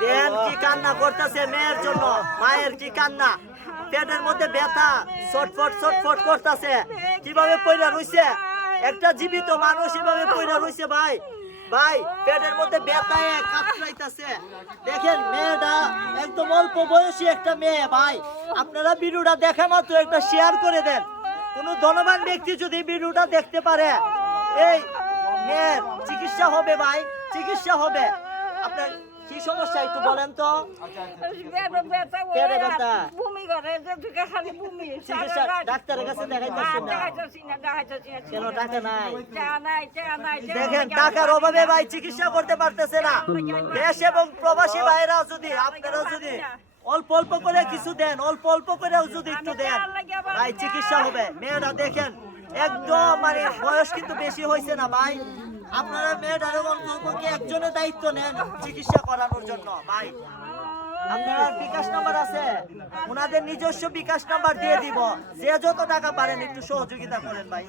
দেন কি কান্না করতেছে মেয়ের জন্য, মায়ের কি কান্না, পেটের মধ্যে ব্যথা, ছটফট করতেছে, কিভাবে পয়রা রইছে একটা জীবিত মানুষ, এভাবে পয়রা রইছে ভাই। ভাই পেটের মধ্যে ব্যথায় কাতরাইতেছে, দেখেন মেয়েটা একদম অল্প বয়সী একটা মেয়ে। ভাই আপনারা ভিডিওটা দেখা মাত্র একটা শেয়ার করে দেন, কোন ধনবান ব্যক্তি যদি ভিডিওটা দেখতে পারে, এই মেয়ের চিকিৎসা হবে ভাই, চিকিৎসা হবে। আপনার কি সমস্যা একটু বলেন তো? ডাক্তারের কাছে দেখাইতেছেন না কেন? টাকা নাই, দেখেন টাকার অভাবে ভাই চিকিৎসা করতে পারতেছে না। দেশ এবং প্রবাসী ভাইরা যদি আপনারা যদি অল্প অল্প করে কিছু দেন, অল্প অল্প করে যদি একটু দেন ভাই চিকিৎসা হবে। মেয়েরা দেখেন একদম মানে বয়স কিন্তু বেশি হয়েছে না ভাই, আপনারা মেয়েটার অল্পকে একজনের দায়িত্ব নেন চিকিৎসা করানোর জন্য। ভাই আপনার বিকাশ নাম্বার আছে, ওনাদের নিজস্ব বিকাশ নাম্বার দিয়ে দিব, যে যত টাকা পারেন একটু সহযোগিতা করেন ভাই।